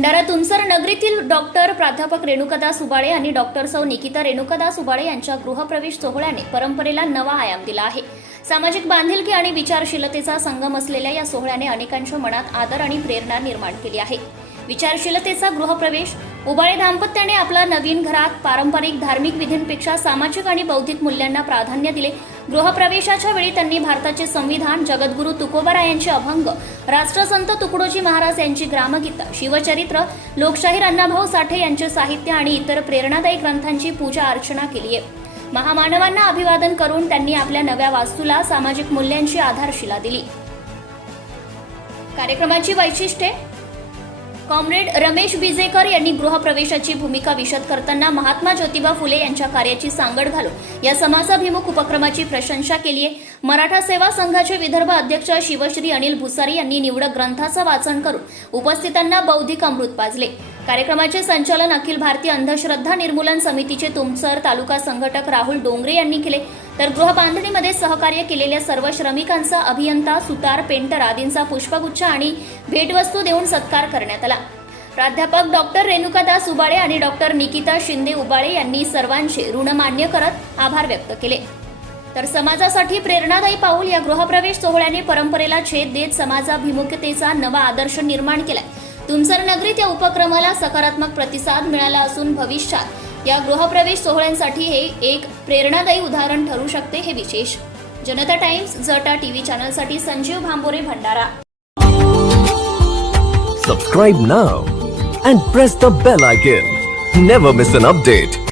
नगरीतील doctor प्राध्यापक रेणुकादास सुबाळे आणि doctor सौ निकिता रेणुकादास सुबाळे यांच्या गृहप्रवेश सोहळ्याने परंपरेला नवा आयाम दिला आहे. सामाजिक बांधिलकी आणि विचारशीलतेचा संगम असलेल्या या सोहळ्याने अनेकांच्या मनात आदर आणि प्रेरणा निर्माण केली आहे. विचारशीलतेचा गृहप्रवेश उबाळे दाम्पत्याने आपल्या नवीन घरात पारंपरिक धार्मिक विधींपेक्षा सामाजिक आणि बौद्धिक मूल्यांना प्राधान्य दिले. गृहप्रवेशाच्या वेळी त्यांनी भारताचे संविधान जगद्गुरू तुकोबारायांचे अभंग राष्ट्रसंत तुकडोजी महाराज यांची ग्रामगीता शिवचरित्र लोकशाहीर अण्णाभाऊ साठे यांचे साहित्य आणि इतर प्रेरणादायी ग्रंथांची पूजा अर्चना केली आहे. महामानवांना अभिवादन करून त्यांनी आपल्या नव्या वास्तूला सामाजिक मूल्यांची आधारशिला दिली. कार्यक्रमाची वैशिष्ट्ये कॉम्रेड रमेश बिजेकर यांनी गृहप्रवेशाची भूमिका विशद करताना महात्मा ज्योतिबा फुले यांच्या कार्याची सांगड घालून या समाजाभिमुख उपक्रमाची प्रशंसा केली आहे. मराठा सेवा संघाचे विदर्भ अध्यक्ष शिवश्री अनिल भुसारी यांनी निवडक ग्रंथाचं वाचन करून उपस्थितांना बौद्धिक अमृत पाजले. कार्यक्रमाचे संचालन अखिल भारतीय अंधश्रद्धा निर्मूलन समितीचे तुमसर तालुका संघटक राहुल डोंगरे यांनी केले. तर गृहबांधणीमध्ये सहकार्य केलेल्या सर्व श्रमिकांचा अभियंता सुतार पेंटर आदींचा पुष्पगुच्छ आणि भेटवस्तू देऊन सत्कार करण्यात आला. प्राध्यापक डॉक्टर रेणुकादास उबाळे आणि डॉक्टर निकिता शिंदे उबाळे यांनी सर्वांचे ऋण मान्य करत आभार व्यक्त केले. तर समाजासाठी प्रेरणादायी पाऊल या गृहप्रवेश सोहळ्याने परंपरेला छेद देत समाजाभिमुखतेचा नवा आदर्श निर्माण केलाय. तुमसर नगरीत या उपक्रमाला सकारात्मक प्रतिसाद मिळाला असून भविष्यात या गृहप्रवेश सोहळ्यांसाठी हे एक प्रेरणादायी उदाहरण ठरू शकते हे विशेष. जनता टाइम्स जटा TV चॅनलसाठी Sanjeev Bhambore Bhandara. Subscribe now and press the bell icon never miss an update